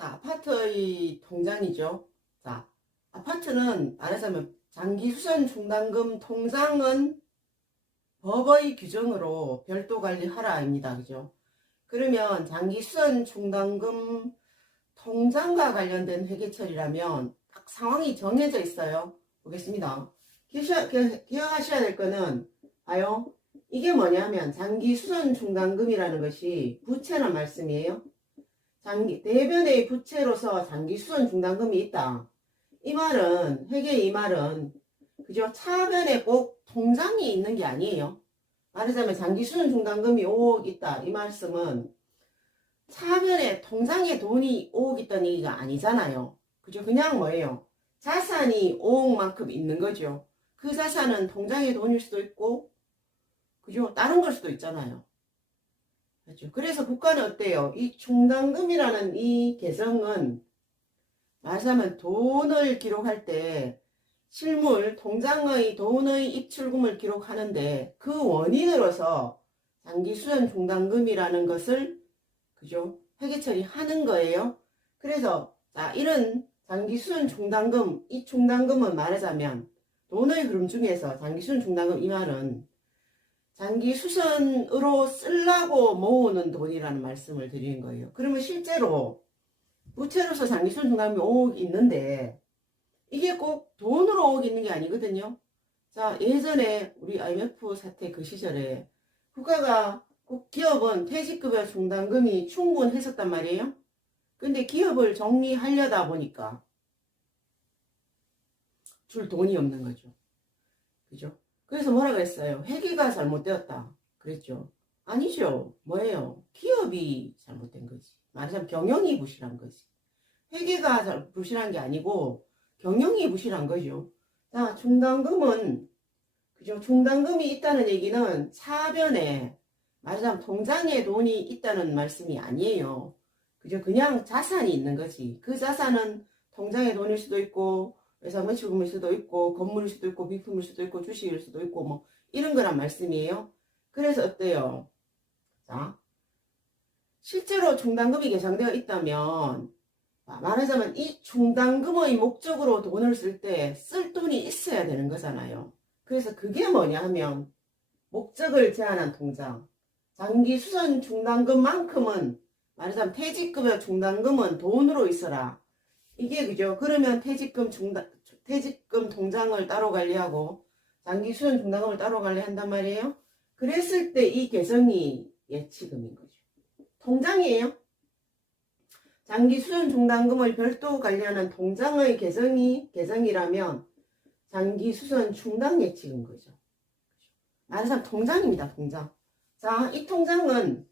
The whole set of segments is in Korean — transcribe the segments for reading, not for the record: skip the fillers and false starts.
자, 아파트의 통장이죠. 자, 아파트는 말하자면 장기수선 충당금 통장은 법의 규정으로 별도 관리하라입니다. 그죠? 그러면 장기수선 충당금 통장과 관련된 회계처리라면 딱 상황이 정해져 있어요. 보겠습니다. 기억하셔야 될 거는 봐요. 이게 뭐냐면 장기수선 충당금이라는 것이 부채란 말씀이에요. 대변의 부채로서 장기수선 충당금이 있다. 이 말은, 회계의 이 말은, 그죠? 차변에 꼭 통장이 있는 게 아니에요. 말하자면 장기수선 충당금이 5억 있다. 이 말씀은 차변에 통장에 돈이 5억 있다는 얘기가 아니잖아요. 그죠? 그냥 뭐예요? 자산이 5억만큼 있는 거죠. 그 자산은 통장에 돈일 수도 있고, 그죠? 다른 걸 수도 있잖아요. 그렇죠? 그래서 국가는 어때요? 이 충당금이라는 이 개성은 말하자면 돈을 기록할 때 실물, 통장의 돈의 입출금을 기록하는데 그 원인으로서 장기수선 충당금이라는 것을 그죠? 회계 처리하는 거예요. 그래서 자, 이런 장기수선 충당금, 이 충당금은 말하자면 돈의 흐름 중에서 장기수선 충당금 이 말은 장기수선으로 쓰려고 모으는 돈이라는 말씀을 드리는 거예요. 그러면 실제로 부채로서 장기수선 충당금이 5억 있는데 이게 꼭 돈으로 5억 있는 게 아니거든요. 자, 예전에 우리 IMF 사태 그 시절에 국가가 기업은 퇴직급여 충당금이 충분했었단 말이에요. 근데 기업을 정리하려다 보니까 줄 돈이 없는 거죠. 그죠? 그래서 뭐라 그랬어요? 회계가 잘못되었다. 그랬죠. 아니죠. 뭐예요? 기업이 잘못된 거지. 말하자면 경영이 부실한 거지. 회계가 부실한 게 아니고 경영이 부실한 거죠. 자, 충당금은 그죠? 충당금이 있다는 얘기는 차변에 말하자면 통장에 돈이 있다는 말씀이 아니에요. 그죠? 그냥 자산이 있는 거지. 그 자산은 통장에 돈일 수도 있고 외상매출금일 수도 있고 건물일 수도 있고 비품일 수도 있고 주식일 수도 있고 뭐 이런 거란 말씀이에요. 그래서 어때요? 자, 실제로 충당금이 계상되어 있다면 말하자면 이 충당금의 목적으로 돈을 쓸 때 쓸 돈이 있어야 되는 거잖아요. 그래서 그게 뭐냐 하면 목적을 제한한 통장. 장기수선 충당금만큼은 말하자면 퇴직급여 충당금은 돈으로 있어라. 이게 그죠? 그러면 퇴직금 통장을 따로 관리하고 장기수선 충당금을 따로 관리한단 말이에요. 그랬을 때 이 개성이 예치금인 거죠. 통장이에요. 장기수선 충당금을 별도 관리하는 통장의 개성이라면 장기수선 충당 예치금 거죠. 말하자면 통장입니다. 통장. 자, 이 통장은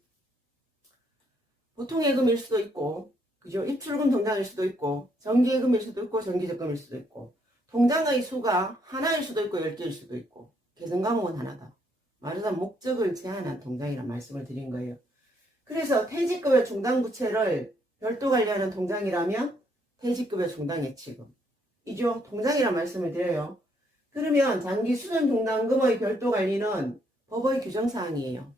보통예금일 수도 있고 그죠? 입출금 통장일 수도 있고 정기예금일 수도 있고 정기적금일 수도 있고 통장의 수가 하나일 수도 있고 10개일 수도 있고 계정 과목은 하나다. 말하자면 목적을 제한한 통장이란 말씀을 드린 거예요. 그래서 퇴직급여 충당부채를 별도 관리하는 통장이라면 퇴직급여 충당 예치금 이죠? 통장이란 말씀을 드려요. 그러면 장기수선 충당금의 별도 관리는 법의 규정사항이에요.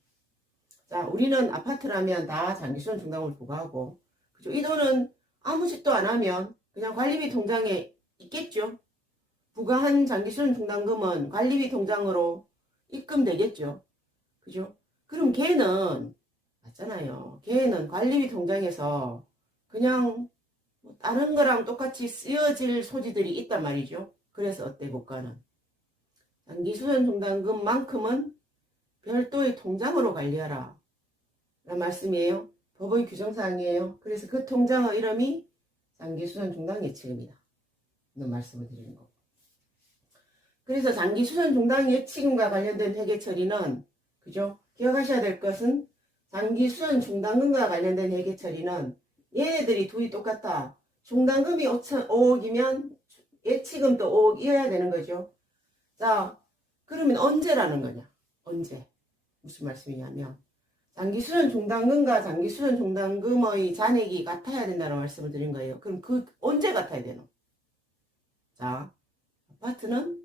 자, 우리는 아파트라면 다 장기수선 충당금을 부과하고 그죠? 이 돈은 아무 짓도 안 하면 그냥 관리비 통장에 있겠죠. 부과한 장기수선 충당금은 관리비 통장으로 입금되겠죠. 그죠? 그럼 걔는 맞잖아요. 걔는 관리비 통장에서 그냥 다른 거랑 똑같이 쓰여질 소지들이 있단 말이죠. 그래서 어때 국가는 장기수선 충당금만큼은 별도의 통장으로 관리하라 라는 말씀이에요. 법의 규정사항이에요. 그래서 그 통장의 이름이 장기수선 충당 예치금이다 는 말씀을 드리는 거고. 그래서 장기수선 충당 예치금과 관련된 회계 처리는 그죠? 기억하셔야 될 것은 장기수선 충당금과 관련된 회계 처리는 얘네들이 둘이 똑같다. 충당금이 5억이면 예치금도 5억이어야 되는 거죠. 자, 그러면 언제라는 거냐? 언제? 무슨 말씀이냐면 장기수선 충당금과 장기수선 충당금의 잔액이 같아야 된다는 말씀을 드린 거예요. 그럼 그 언제 같아야 되노? 자, 아파트는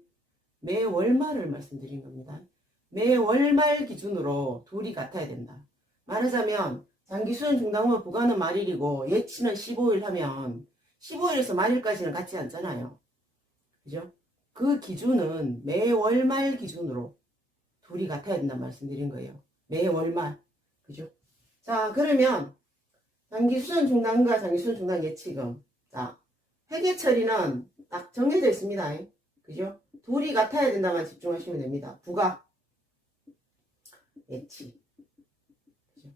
매 월말을 말씀드린 겁니다. 매 월말 기준으로 둘이 같아야 된다. 말하자면 장기수선 중단금 부과는 말일이고 예치는 15일 하면 15일에서 말일까지는 같지 않잖아요. 그죠? 그 기준은 매월말 기준으로 둘이 같아야 된다는 말씀드린 거예요. 매월말. 그죠? 자, 그러면 장기수선 중단과 장기수선 중단 예치금. 자, 회계 처리는 딱 정해져 있습니다. 그죠? 둘이 같아야 된다만 집중하시면 됩니다. 부가, 예치. 그죠?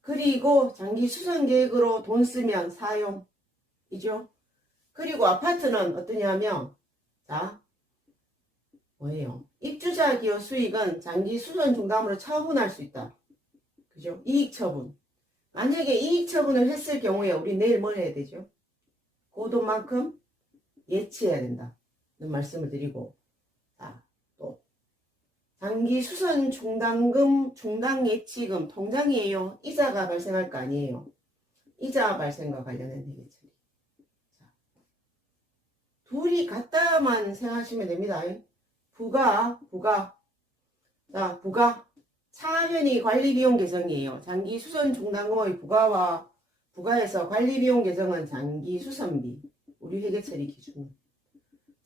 그리고 장기수선 계획으로 돈 쓰면 사용이죠. 그리고 아파트는 어떠냐면, 자, 뭐예요? 입주자 기여 수익은 장기수선 중단으로 처분할 수 있다. 그죠? 이익 처분. 만약에 이익 처분을 했을 경우에 우리 내일 뭘 해야 되죠? 그 돈만큼 예치해야 된다는 말씀을 드리고, 자, 또 장기수선 중단금, 중단 예치금 통장이에요. 이자가 발생할 거 아니에요. 이자 발생과 관련된 회계 처리. 자, 둘이 같다만 생각하시면 됩니다. 부가. 자, 부가. 차변이 관리비용 계정이에요. 장기수선 중단금의 부가에서 관리비용 계정은 장기수선비. 우리 회계처리 기준.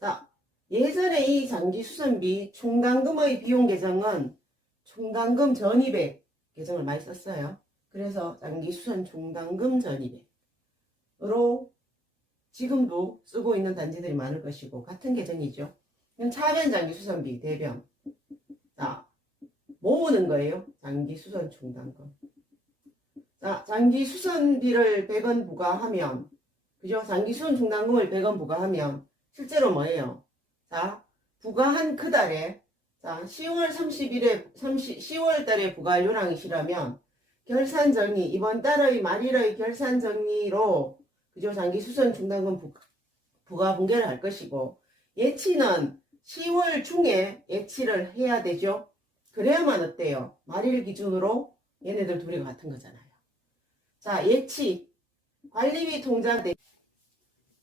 자, 예전에 이 장기수선비 중단금의 비용 계정은 중단금 전입액 계정을 많이 썼어요. 그래서 장기수선 중단금 전입액으로 지금도 쓰고 있는 단지들이 많을 것이고 같은 계정이죠. 차변 장기수선비 대변. 자, 모으는 거예요. 장기수선 중단금. 자, 장기수선비를 100원 부과하면, 그죠? 장기수선 중단금을 100원 부과하면, 실제로 뭐예요? 자, 부과한 그 달에, 자, 10월 30일에, 10월 달에 부과 요량이시라면, 결산정리, 이번 달의 말일의 결산정리로, 그죠? 장기수선 중단금 부과 분계를 할 것이고, 예치는 10월 중에 예치를 해야 되죠? 그래야만 어때요? 말일 기준으로 얘네들 둘이 같은 거잖아요. 자, 예치. 관리비 통장.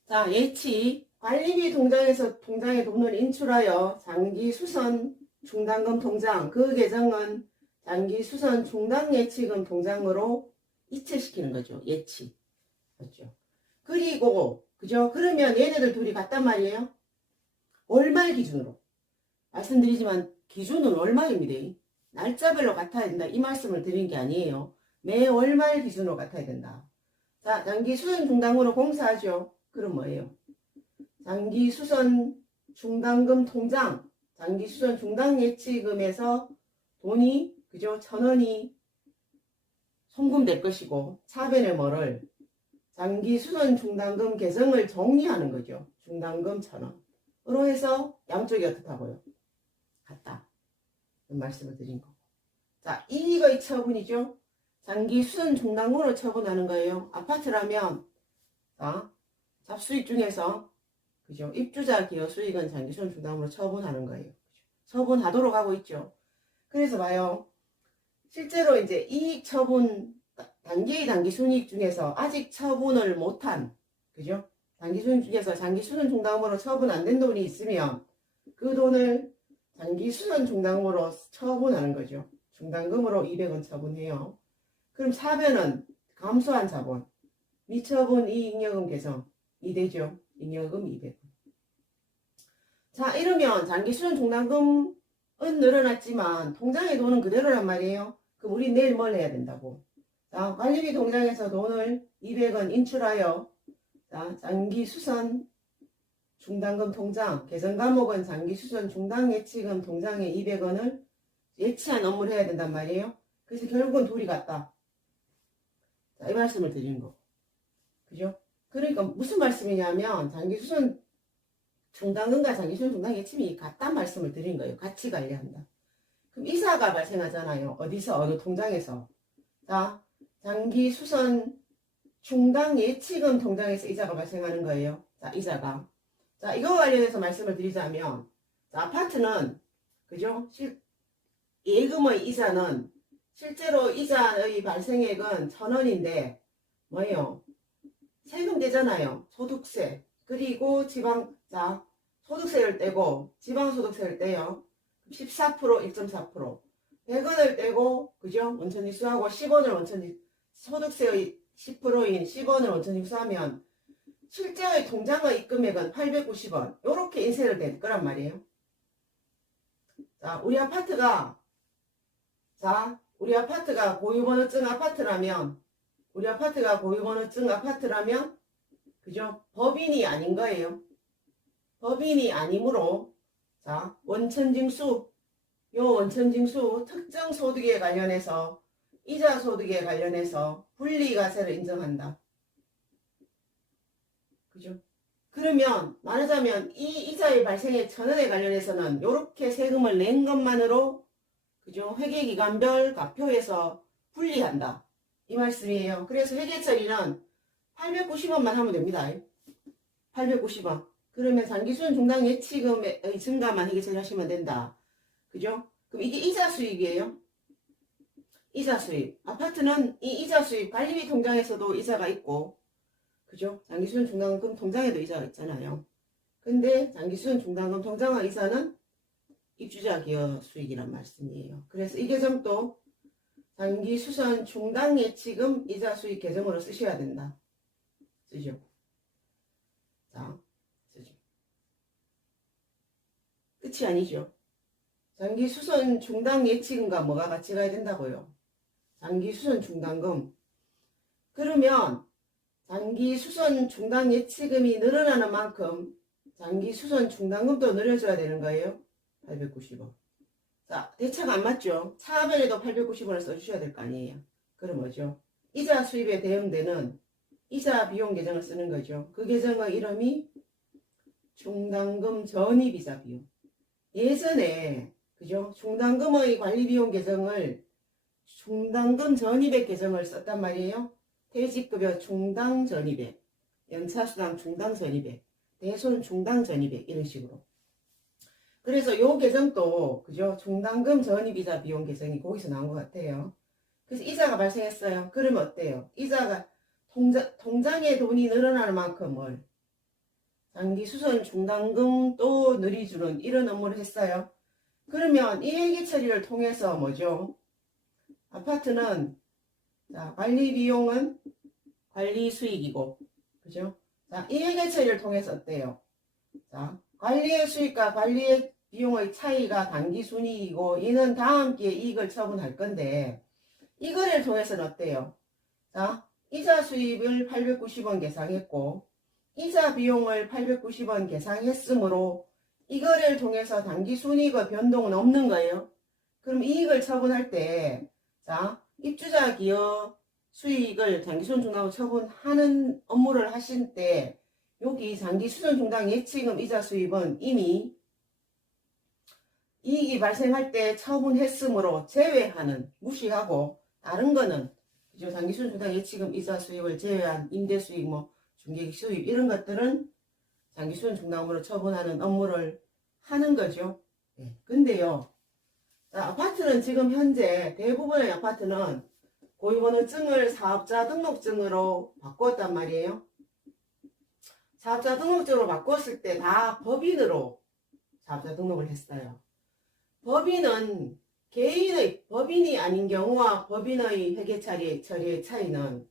자, 예치. 관리비 통장에서 통장에 돈을 인출하여 장기수선 중단금 통장. 그 계정은 장기수선 중단 예치금 통장으로 이체시키는 거죠. 예치. 그렇죠. 그리고, 그죠? 그러면 얘네들 둘이 같단 말이에요. 월말 기준으로. 말씀드리지만 기준은 월말입니다. 날짜별로 같아야 된다. 이 말씀을 드린 게 아니에요. 매 월말 기준으로 같아야 된다. 자, 장기수선 중단금으로 공사하죠. 그럼 뭐예요? 장기수선 중단금 통장, 장기수선 중단 예치금에서 돈이, 그죠? 1,000원이 송금될 것이고, 차변에 뭐를? 장기수선 중단금 계정을 정리하는 거죠. 중단금 1,000원으로 해서 양쪽이 어떻다고요? 같다. 말씀을 드린 거고. 자, 이익의 처분이죠. 장기수선 중단금으로 처분하는 거예요. 아파트라면, 자, 잡수익 중에서, 그죠? 입주자 기여 수익은 장기수선 중단금으로 처분하는 거예요. 처분하도록 하고 있죠. 그래서 봐요. 실제로 이제 이익 처분, 단기의 단기순이익 중에서 아직 처분을 못한, 그죠? 단기순이익 중에서 장기수선 중단금으로 처분 안 된 돈이 있으면 그 돈을 장기수선 중단금으로 처분하는 거죠. 중단금으로 200원 처분해요. 그럼 차변은 감소한 자본, 미처분 이익여금 계정이 되죠. 잉여금 200원. 자, 이러면 장기수선 중단금은 늘어났지만 통장에 돈은 그대로란 말이에요. 그럼 우리 내일 뭘 해야 된다고? 자, 관리비 통장에서 돈을 200원 인출하여, 자, 장기수선 중단금 통장, 계정 과목은 장기수선 중단 예치금 통장에 200원을 예치한 업무를 해야 된단 말이에요. 그래서 결국은 둘이 같다. 자, 이 말씀을 드리는 거. 그죠? 그러니까 무슨 말씀이냐면 장기수선 중단금과 장기수선 중단 예치금이 같다는 말씀을 드린 거예요. 같이 관리한다. 그럼 이자가 발생하잖아요. 어디서? 어느 통장에서. 자, 장기수선 중단 예치금 통장에서 이자가 발생하는 거예요. 자, 이자가. 자, 이거와 관련해서 말씀을 드리자면, 자, 아파트는, 그죠? 예금의 이자는, 실제로 이자의 발생액은 1,000원인데, 뭐예요? 세금 되잖아요. 소득세. 그리고 자, 소득세를 떼고, 지방소득세를 떼요. 14%, 1.4%. 100원을 떼고, 그죠? 원천이수하고 10원을 소득세의 10%인 10원을 원천징수하면 실제의 통장의 입금액은 890원 이렇게 인쇄를 될 거란 말이에요. 자, 우리 아파트가 고유번호증 아파트라면 그죠? 법인이 아닌 거예요. 법인이 아니므로 자, 원천징수 특정 소득에 관련해서 이자 소득에 관련해서 분리과세를 인정한다. 그죠? 그러면 말하자면 이 이자의 발생의 전원에 관련해서는 이렇게 세금을 낸 것만으로 그죠? 회계기간별 과표에서 분리한다. 이 말씀이에요. 그래서 회계처리는 890원만 하면 됩니다. 890원. 그러면 장기수익 중단 예치금의 증가만 회계처리 하시면 된다. 그죠? 그럼 이게 이자 수익이에요. 이자 수익. 아파트는 이 이자 수익 관리비 통장에서도 이자가 있고 그죠? 장기수익 중단금 통장에도 이자가 있잖아요. 근데 장기수익 중단금 통장의 이자는 입주자 기여 수익이란 말씀이에요. 그래서 이 계정도 장기수선 중단 예치금 이자 수익 계정으로 쓰셔야 된다. 쓰죠. 자, 쓰죠. 끝이 아니죠. 장기수선 중단 예치금과 뭐가 같이 가야 된다고요? 장기수선 중단금. 그러면 장기수선 중단 예치금이 늘어나는 만큼 장기수선 중단금도 늘려줘야 되는 거예요. 890원. 자, 대차가 안 맞죠? 차변에도 890원을 써주셔야 될 거 아니에요. 그럼 뭐죠? 이자 수입에 대응되는 이자 비용 계정을 쓰는 거죠. 그 계정의 이름이 중단금 전입이자 비용. 예전에 그죠? 중단금의 관리비용 계정을 중단금 전입액 계정을 썼단 말이에요. 퇴직급여 중당 전입액, 연차수당 중당 전입액, 대손 중당 전입액 이런 식으로. 그래서 요 계정도 그죠? 중단금 전입이자 비용 계정이 거기서 나온 것 같아요. 그래서 이자가 발생했어요. 그러면 어때요? 이자가 통장에 돈이 늘어나는 만큼을 장기수선 중단금 또 늘려주는 이런 업무를 했어요. 그러면 이 회계 처리를 통해서 뭐죠? 아파트는 자, 관리 비용은 관리 수익이고 그죠? 자, 이 회계 처리를 통해서 어때요? 자, 관리의 수익과 관리의 비용의 차이가 단기 순이익이고 이는 다음 기회에 이익을 처분할 건데 이 거래를 통해서는 어때요? 자, 이자 수입을 890원 계상했고 이자 비용을 890원 계상했으므로 이 거래를 통해서 단기 순이익의 변동은 없는 거예요. 그럼 이익을 처분할 때 자, 입주자 기여 수익을 장기수선 중단으로 처분하는 업무를 하실 때 여기 장기수선 중단 예치금 이자 수입은 이미 이익이 발생할 때 처분했으므로 제외하는 무시하고 다른 거는 그죠? 장기수선 중단 예치금 이자 수입을 제외한 임대 수익 뭐 중개기 수입 이런 것들은 장기수선 중단으로 처분하는 업무를 하는 거죠. 네. 근데요. 자, 아파트는 지금 현재 대부분의 아파트는 고유번호증을 사업자 등록증으로 바꿨단 말이에요. 사업자 등록증으로 바꿨을 때 다 법인으로 사업자 등록을 했어요. 법인은 법인이 아닌 경우와 법인의 회계 처리의 차이는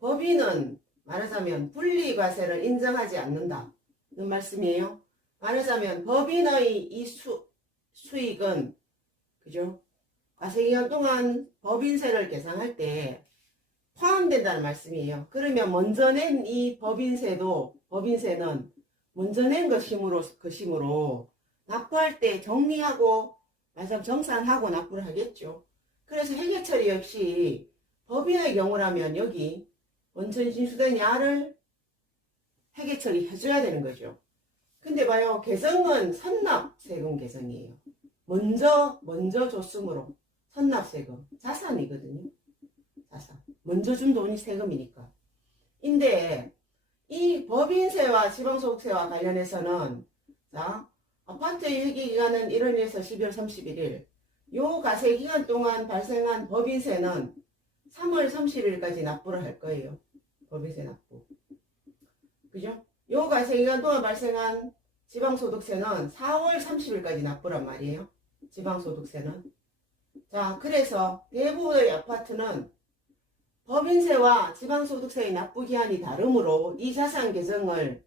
법인은 말하자면 분리과세를 인정하지 않는다는 말씀이에요. 말하자면 법인의 이 수익은 그죠? 과세기간 동안 법인세를 계산할 때 포함된다는 말씀이에요. 그러면 먼저 낸 이 법인세는 먼저 낸 것이므로 납부할 때 정리하고 말하자면 정산하고 납부를 하겠죠. 그래서 회계처리 역시 법인의 경우라면 여기 원천징수된 야를 회계처리 해줘야 되는 거죠. 근데 봐요. 계정은 선납세금 계정이에요. 먼저 줬으므로 선납세금 자산이거든요. 자산. 먼저 준 돈이 세금이니까. 인데 이 법인세와 지방소득세와 관련해서는 자, 아파트의 회계기간은 1월에서 12월 31일 요 과세기간 동안 발생한 법인세는 3월 30일까지 납부를 할 거예요. 법인세 납부. 그죠? 요 과세기간 동안 발생한 지방소득세는 4월 30일까지 납부란 말이에요. 지방소득세는. 자, 그래서 대부분의 아파트는 법인세와 지방소득세의 납부기한이 다르므로 이 자산 계정을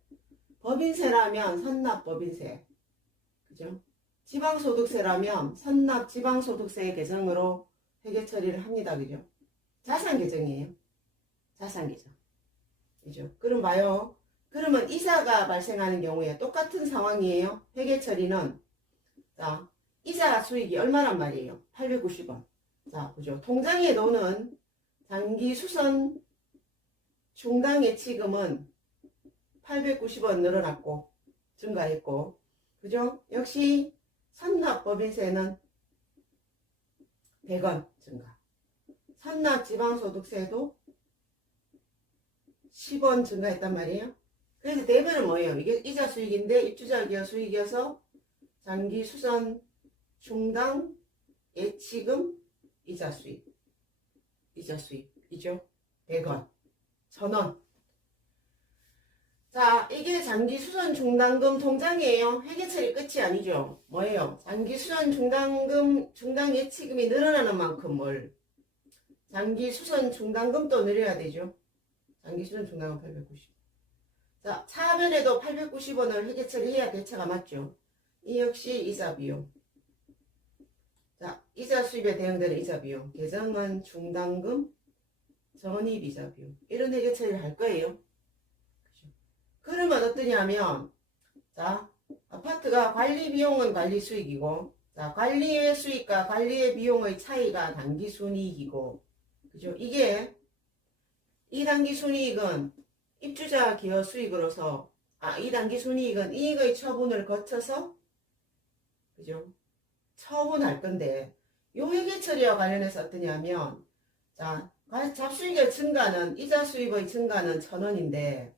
법인세라면 선납법인세, 그죠? 지방소득세라면 선납 지방소득세 계정으로 회계 처리를 합니다, 그죠? 자산 계정이에요. 자산 계정, 그죠? 그럼 봐요. 그러면 이자가 발생하는 경우에 똑같은 상황이에요. 회계 처리는 자, 이자 수익이 얼마란 말이에요? 890원. 자, 그죠? 통장에 넣는 장기 수선 중당 예치금은 890원 늘어났고 증가했고, 그죠? 역시 선납법인세는 100원 증가. 선납 지방소득세도 10원 증가했단 말이에요. 그래서 대변은 뭐예요? 이게 이자 수익인데 입주자 기여 수익이어서 장기 수선 중당 예치금 이자 수익이죠. 100원, 1000원. 자, 이게 장기 수선 중당금 통장이에요. 회계 처리 끝이 아니죠. 뭐예요? 장기 수선 중당금, 중당 예치금이 늘어나는 만큼 뭘? 장기 수선 중당금도 늘려야 되죠. 장기 수선 중당금 890. 자, 차변에도 890원을 회계 처리해야 대차가 맞죠. 이 역시 이자 비용. 자, 이자 수입에 대응되는 이자 비용. 계정은 중당금, 전입 이자 비용. 이런 회계 처리를 할 거예요. 그죠? 그러면 어떠냐면, 자, 아파트가 관리 비용은 관리 수익이고, 자, 관리의 수익과 관리의 비용의 차이가 단기 순이익이고, 그죠? 이게, 이 단기 순이익은 입주자 기여 수익으로서, 이 단기 순이익은 이익의 처분을 거쳐서, 그죠? 처분할 건데, 요 회계 처리와 관련해서 어떠냐면, 자, 잡수익의 증가는, 이자 수입의 증가는 1000원인데,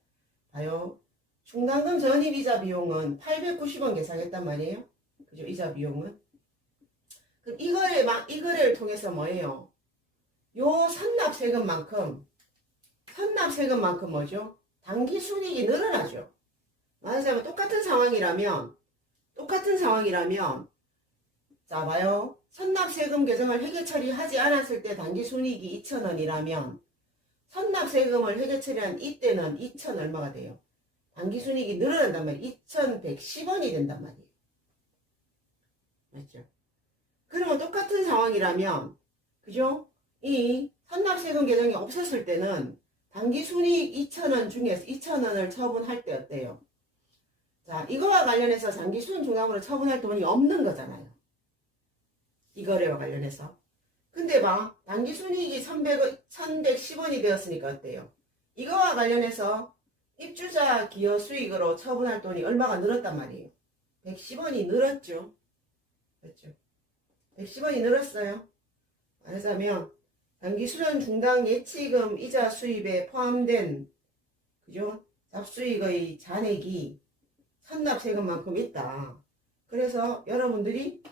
봐요. 중당금 전입이자 비용은 890원 계산했단 말이에요. 그죠? 이자 비용은. 그럼 이거래를 통해서 뭐예요? 요 선납세금만큼 뭐죠? 단기 순이익이 늘어나죠. 말하자면 똑같은 상황이라면, 자, 봐요. 선납세금 계정을 회계 처리하지 않았을 때 단기 순이익이 2,000원이라면, 선납세금을 회계 처리한 이때는 2,000 얼마가 돼요? 단기 순이익이 늘어난단 말이에요. 2,110원이 된단 말이에요. 맞죠? 그러면 똑같은 상황이라면, 그죠? 이 선납세금 계정이 없었을 때는 단기 순이익 2,000원 중에서 2,000원을 처분할 때 어때요? 자, 이거와 관련해서 장기 수선 중앙으로 처분할 돈이 없는 거잖아요. 이 거래와 관련해서. 근데 막 단기 순이익이 1,110원이 되었으니까 어때요? 이거와 관련해서 입주자 기여 수익으로 처분할 돈이 얼마가 늘었단 말이에요. 110원이 늘었죠. 그렇죠? 110원이 늘었어요. 말하자면 단기 수선 중당 예치금 이자 수입에 포함된, 그죠? 잡수익의 잔액이 선납세금만큼 있다. 그래서 여러분들이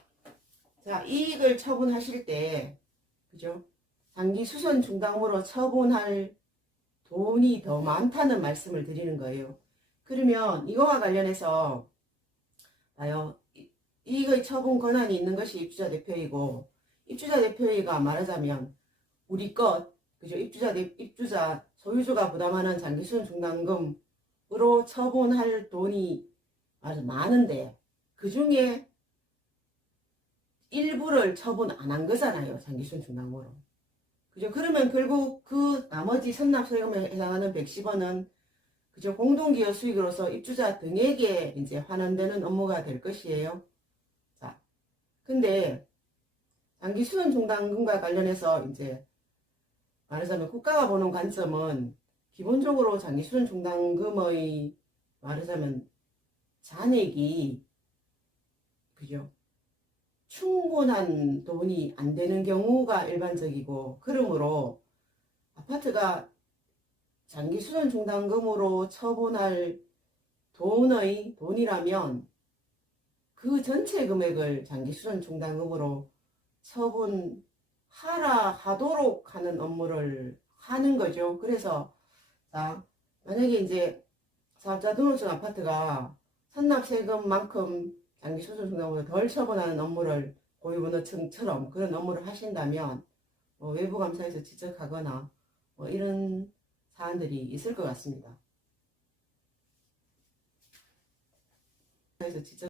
자, 이익을 처분하실 때, 그죠? 단기 수선 중당으로 처분할 돈이 더 많다는 말씀을 드리는 거예요. 그러면 이거와 관련해서 봐요. 이익의 처분 권한이 있는 것이 입주자 대표이고, 입주자 대표이가 말하자면 우리 것, 그죠? 입주자 소유주가 부담하는 장기 수선 중당금으로 처분할 돈이 아주 많은데 그 중에 일부를 처분 안 한 거잖아요. 장기수선 중당으로. 그죠? 그러면 결국 그 나머지 선납세금에 해당하는 110원은 그죠? 공동기여 수익으로서 입주자 등에게 이제 환원되는 업무가 될 것이에요. 자, 근데 장기수선 중당금과 관련해서 이제 말하자면 국가가 보는 관점은 기본적으로 장기수선 중당금의 말하자면 잔액이 그죠? 충분한 돈이 안 되는 경우가 일반적이고, 그러므로 아파트가 장기 수선 중당금으로 처분할 돈이라면 그 전체 금액을 장기 수선 중당금으로 하도록 하는 업무를 하는 거죠. 그래서 자, 만약에 이제 사업자 등록증 아파트가 선납세금만큼 장기 수선 중당금으로 덜 처분하는 업무를 고유번호증처럼 그런 업무를 하신다면 외부감사에서 지적하거나 뭐 이런 사안들이 있을 것 같습니다. 그래서 진짜